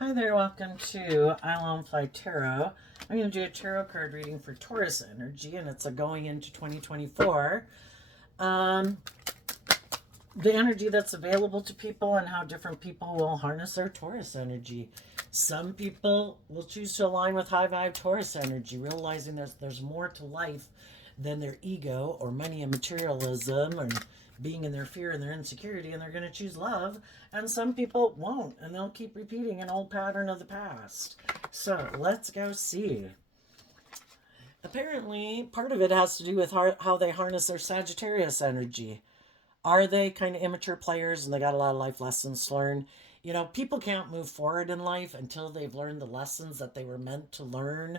Hi there, welcome to Island Fly Tarot. I'm going to do a tarot card reading for Taurus energy, and it's a going into 2024. Um, the energy that's available to people and how different people will harness their Taurus energy. Some people will choose to align with high vibe Taurus energy, realizing there's more to life than their ego or money and materialism or being in their fear and their insecurity, and they're going to choose love. And some people won't, and they'll keep repeating an old pattern of the past. So let's go see. Apparently, part of it has to do with how they harness their Sagittarius energy. Are they kind of immature players and they got a lot of life lessons to learn? You know, people can't move forward in life until they've learned the lessons that they were meant to learn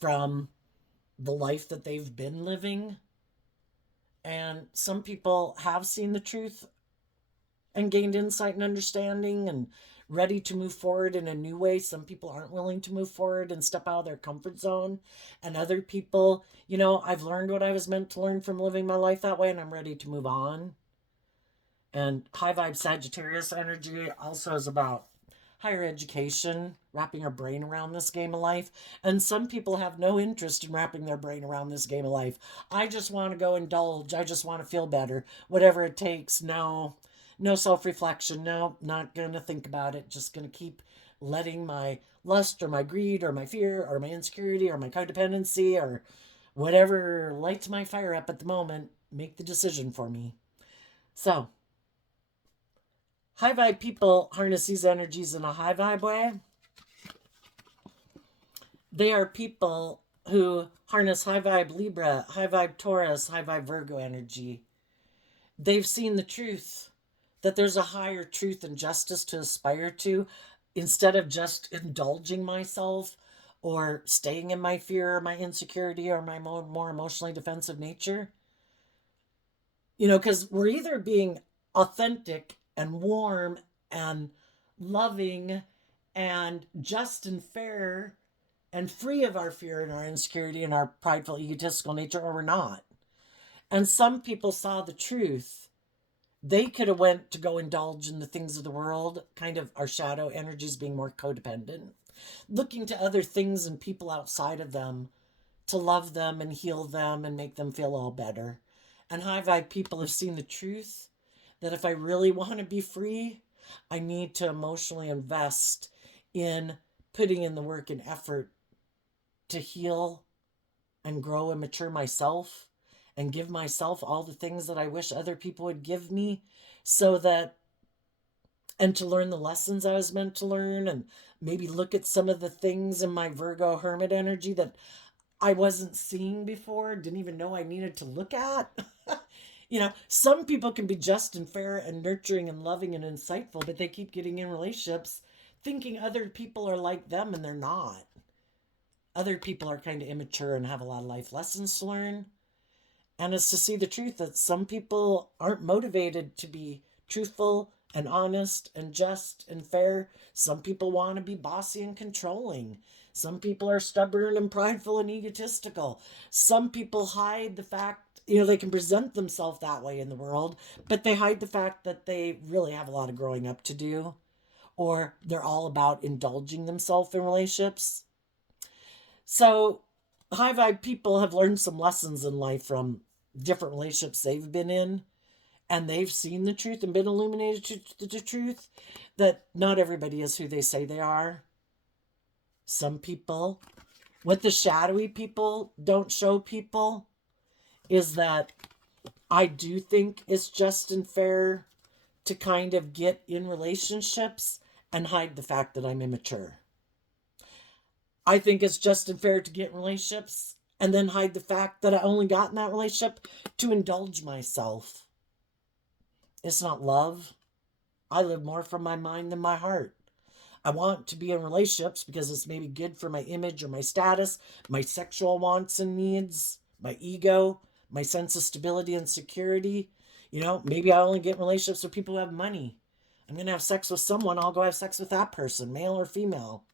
from the life that they've been living. And some people have seen the truth and gained insight and understanding and ready to move forward in a new way. Some people aren't willing to move forward and step out of their comfort zone. And other people, I've learned what I was meant to learn from living my life that way, and I'm ready to move on. And high vibe Sagittarius energy also is about higher education, wrapping our brain around this game of life. And some people have no interest in wrapping their brain around this game of life. I just want to go indulge. I just want to feel better, whatever it takes. No self-reflection. No, not going to think about it. Just going to keep letting my lust or my greed or my fear or my insecurity or my codependency or whatever lights my fire up at the moment make the decision for me. So, high vibe people harness these energies in a high vibe way. They are people who harness high vibe Libra, high vibe Taurus, high vibe Virgo energy. They've seen the truth, that there's a higher truth and justice to aspire to instead of just indulging myself or staying in my fear or my insecurity or my more emotionally defensive nature. Because we're either being authentic and warm and loving and just and fair and free of our fear and our insecurity and our prideful egotistical nature, or we're not. And some people saw the truth. They could have went to go indulge in the things of the world, kind of our shadow energies being more codependent, looking to other things and people outside of them to love them and heal them and make them feel all better. And high vibe people have seen the truth that if I really want to be free, I need to emotionally invest in putting in the work and effort to heal and grow and mature myself and give myself all the things that I wish other people would give me, and to learn the lessons I was meant to learn, and maybe look at some of the things in my Virgo hermit energy that I wasn't seeing before, didn't even know I needed to look at. Some people can be just and fair and nurturing and loving and insightful, but they keep getting in relationships thinking other people are like them, and they're not. Other people are kind of immature and have a lot of life lessons to learn. And it's to see the truth that some people aren't motivated to be truthful and honest and just and fair. Some people want to be bossy and controlling. Some people are stubborn and prideful and egotistical. Some people hide the fact, they can present themselves that way in the world, but they hide the fact that they really have a lot of growing up to do, or they're all about indulging themselves in relationships. So, high vibe people have learned some lessons in life from different relationships they've been in, and they've seen the truth and been illuminated to the truth that not everybody is who they say they are. Some people, what the shadowy people don't show people is that I do think it's just and fair to kind of get in relationships and hide the fact that I'm immature. I think it's just and fair to get in relationships and then hide the fact that I only got in that relationship to indulge myself. It's not love. I live more from my mind than my heart. I want to be in relationships because it's maybe good for my image or my status, my sexual wants and needs, my ego, my sense of stability and security. Maybe I only get in relationships with people who have money. I'm going to have sex with someone, I'll go have sex with that person, male or female.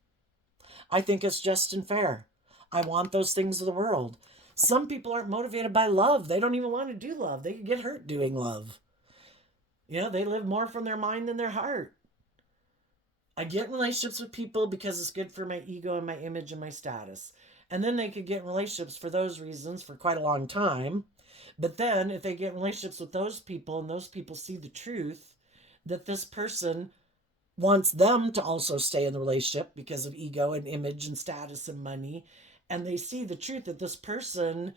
I think it's just and fair. I want those things of the world. Some people aren't motivated by love. They don't even want to do love. They can get hurt doing love. They live more from their mind than their heart. I get in relationships with people because it's good for my ego and my image and my status. And then they could get in relationships for those reasons for quite a long time. But then if they get in relationships with those people and those people see the truth that this person wants them to also stay in the relationship because of ego and image and status and money, and they see the truth that this person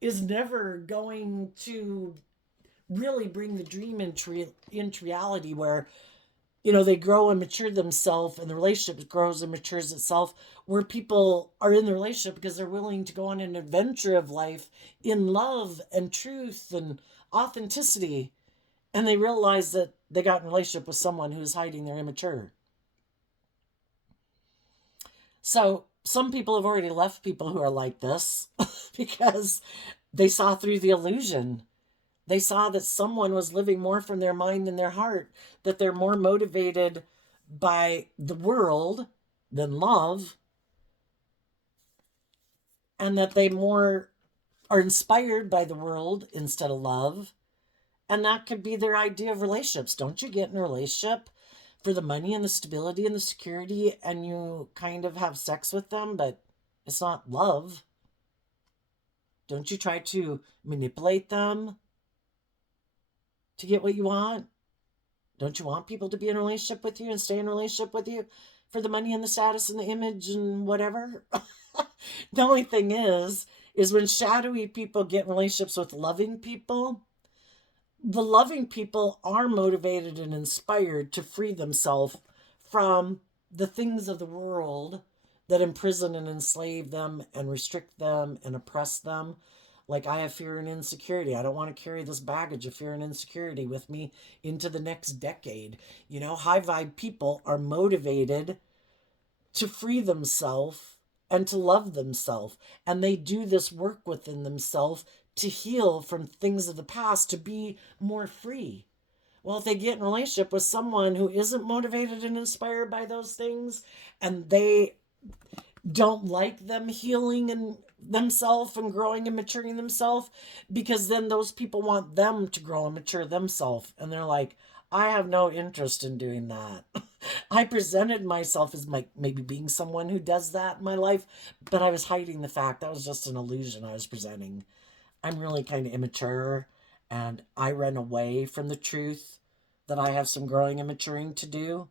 is never going to really bring the dream into reality, where they grow and mature themselves and the relationship grows and matures itself, where people are in the relationship because they're willing to go on an adventure of life in love and truth and authenticity, and they realize that they got in a relationship with someone who's hiding their immature. So some people have already left people who are like this because they saw through the illusion. They saw that someone was living more from their mind than their heart, that they're more motivated by the world than love, and that they more are inspired by the world instead of love. And that could be their idea of relationships. Don't you get in a relationship for the money and the stability and the security, and you kind of have sex with them, but it's not love? Don't you try to manipulate them to get what you want? Don't you want people to be in a relationship with you and stay in a relationship with you for the money and the status and the image and whatever? The only thing is when shadowy people get in relationships with loving people, the loving people are motivated and inspired to free themselves from the things of the world that imprison and enslave them and restrict them and oppress them. Like, I have fear and insecurity. I don't want to carry this baggage of fear and insecurity with me into the next decade. High vibe people are motivated to free themselves and to love themselves. And they do this work within themselves to heal from things of the past, to be more free. Well, if they get in a relationship with someone who isn't motivated and inspired by those things, and they don't like them healing and themselves and growing and maturing themselves, because then those people want them to grow and mature themselves, and they're like, I have no interest in doing that. I presented myself as maybe being someone who does that in my life, but I was hiding the fact that was just an illusion I was presenting. I'm really kind of immature, and I run away from the truth that I have some growing and maturing to do.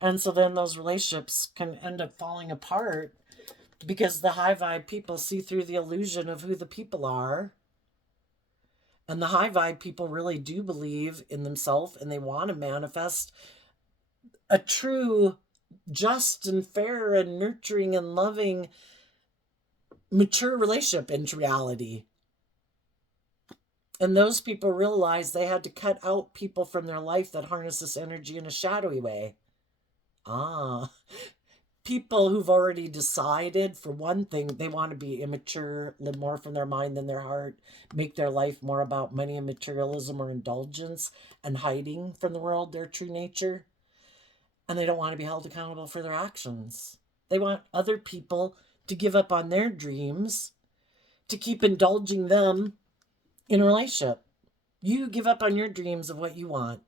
And so then those relationships can end up falling apart because the high vibe people see through the illusion of who the people are. And the high vibe people really do believe in themselves, and they want to manifest a true, just and fair and nurturing and loving, mature relationship into reality. And those people realized they had to cut out people from their life that harness this energy in a shadowy way. People who've already decided, for one thing, they want to be immature, live more from their mind than their heart, make their life more about money and materialism or indulgence, and hiding from the world their true nature. And they don't want to be held accountable for their actions. They want other people to give up on their dreams, to keep indulging them in a relationship. You give up on your dreams of what you want.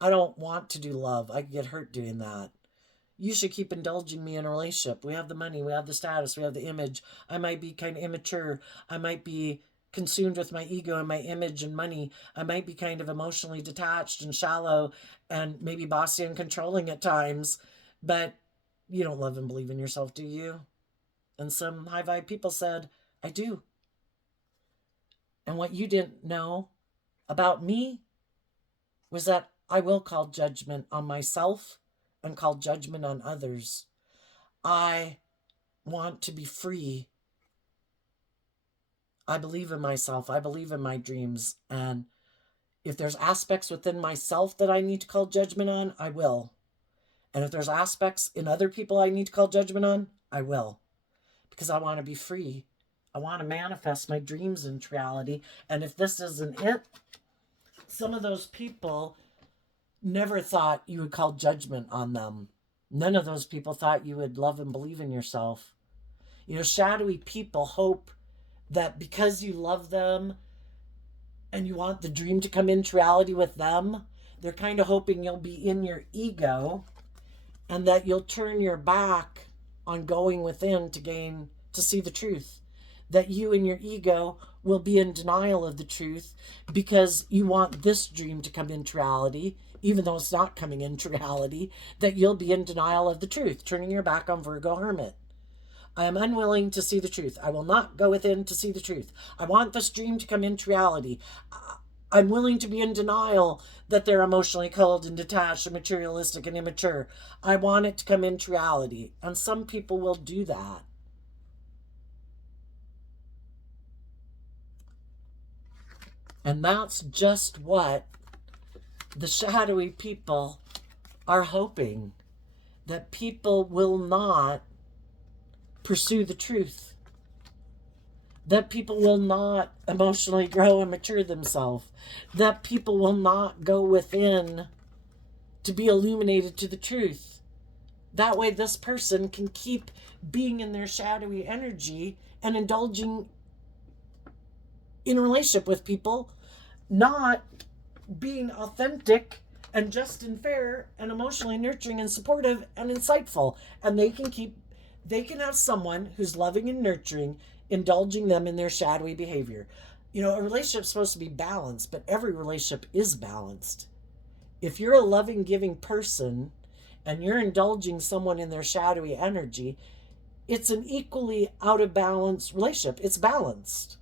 I don't want to do love. I could get hurt doing that. You should keep indulging me in a relationship. We have the money, we have the status, we have the image. I might be kind of immature. I might be consumed with my ego and my image and money. I might be kind of emotionally detached and shallow and maybe bossy and controlling at times. But you don't love and believe in yourself, do you? And some high vibe people said, I do. And what you didn't know about me was that I will call judgment on myself and call judgment on others. I want to be free. I believe in myself. I believe in my dreams. And if there's aspects within myself that I need to call judgment on, I will. And if there's aspects in other people I need to call judgment on, I will. Because I want to be free. I want to manifest my dreams into reality. And if this isn't it, some of those people never thought you would call judgment on them. None of those people thought you would love and believe in yourself. Shadowy people hope that because you love them and you want the dream to come into reality with them, they're kind of hoping you'll be in your ego and that you'll turn your back on going within to see the truth. That you and your ego will be in denial of the truth because you want this dream to come into reality, even though it's not coming into reality, that you'll be in denial of the truth, turning your back on Virgo Hermit. I am unwilling to see the truth. I will not go within to see the truth. I want this dream to come into reality. I'm willing to be in denial that they're emotionally cold and detached and materialistic and immature. I want it to come into reality. And some people will do that. And that's just what the shadowy people are hoping, that people will not pursue the truth, that people will not emotionally grow and mature themselves, that people will not go within to be illuminated to the truth. That way, this person can keep being in their shadowy energy and indulging in a relationship with people, not being authentic and just and fair and emotionally nurturing and supportive and insightful. And they can have someone who's loving and nurturing, indulging them in their shadowy behavior. A relationship's supposed to be balanced, but every relationship is balanced. If you're a loving, giving person and you're indulging someone in their shadowy energy, it's an equally out of balance relationship. It's balanced.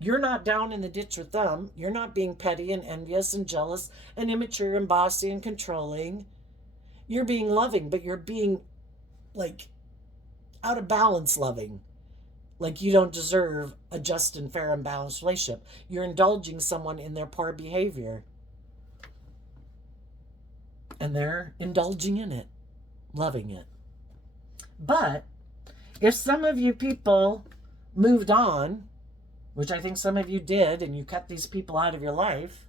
You're not down in the ditch with them. You're not being petty and envious and jealous and immature and bossy and controlling. You're being loving, but you're being like out of balance loving. Like you don't deserve a just and fair and balanced relationship. You're indulging someone in their poor behavior. And they're indulging in it, loving it. But if some of you people moved on, which I think some of you did, and you cut these people out of your life,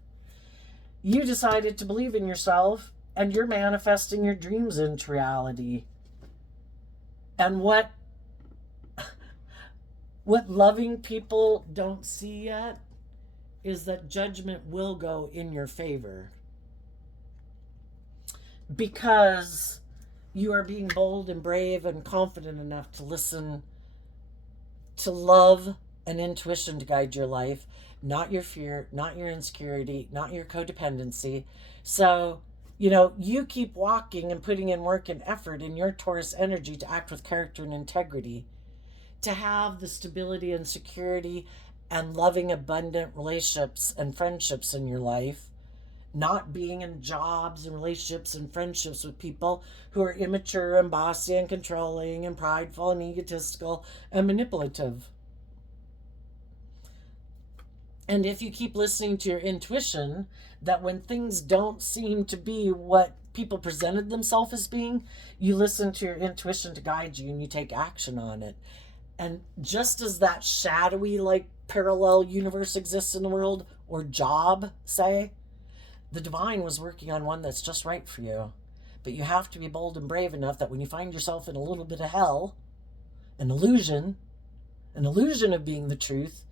you decided to believe in yourself and you're manifesting your dreams into reality. And what loving people don't see yet is that judgment will go in your favor. Because you are being bold and brave and confident enough to listen to love and intuition to guide your life, not your fear, not your insecurity, not your codependency. So, you keep walking and putting in work and effort in your Taurus energy to act with character and integrity, to have the stability and security and loving, abundant relationships and friendships in your life, not being in jobs and relationships and friendships with people who are immature and bossy and controlling and prideful and egotistical and manipulative. And if you keep listening to your intuition, that when things don't seem to be what people presented themselves as being, you listen to your intuition to guide you and you take action on it. And just as that shadowy, parallel universe exists in the world, or job, say, the divine was working on one that's just right for you. But you have to be bold and brave enough that when you find yourself in a little bit of hell, an illusion of being the truth,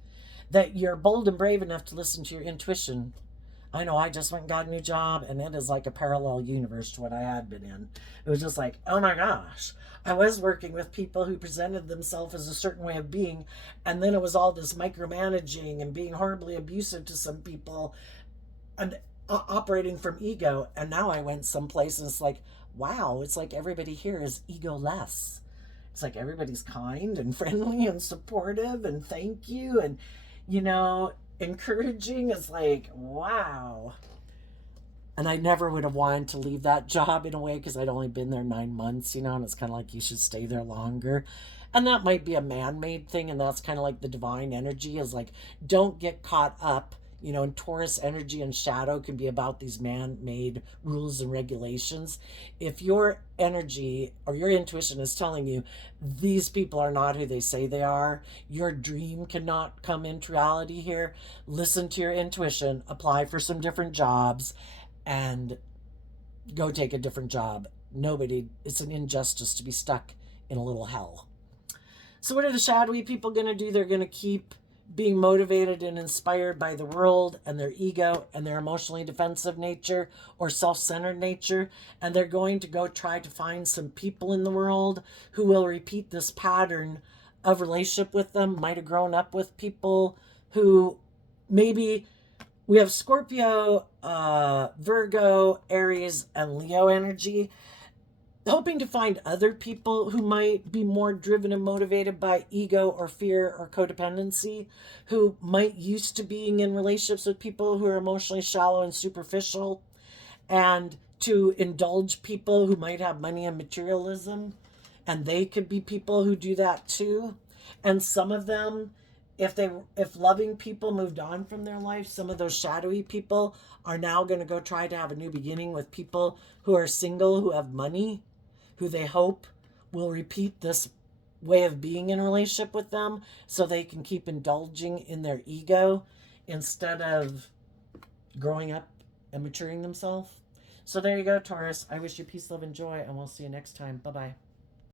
that you're bold and brave enough to listen to your intuition. I know I just went and got a new job, and it is like a parallel universe to what I had been in. It was just like, oh my gosh, I was working with people who presented themselves as a certain way of being, and then it was all this micromanaging and being horribly abusive to some people and operating from ego. And now I went someplace and it's like, wow, it's like everybody here is ego-less. It's like everybody's kind and friendly and supportive and thank you and encouraging. Is like, wow. And I never would have wanted to leave that job in a way because I'd only been there 9 months, and it's kind of like you should stay there longer. And that might be a man-made thing, and that's kind of like the divine energy is like, don't get caught up. And Taurus energy and shadow can be about these man-made rules and regulations. If your energy or your intuition is telling you these people are not who they say they are, your dream cannot come into reality here, listen to your intuition, apply for some different jobs, and go take a different job. It's an injustice to be stuck in a little hell. So what are the shadowy people going to do? They're going to keep being motivated and inspired by the world and their ego and their emotionally defensive nature or self-centered nature, and they're going to go try to find some people in the world who will repeat this pattern of relationship with them. Might have grown up with people who maybe we have Scorpio, Virgo, Aries, and Leo energy, hoping to find other people who might be more driven and motivated by ego or fear or codependency, who might used to being in relationships with people who are emotionally shallow and superficial, and to indulge people who might have money and materialism, and they could be people who do that too. And some of them, if loving people moved on from their life, some of those shadowy people are now going to go try to have a new beginning with people who are single, who have money, who they hope will repeat this way of being in a relationship with them so they can keep indulging in their ego instead of growing up and maturing themselves. So there you go, Taurus. I wish you peace, love, and joy, and we'll see you next time. Bye bye.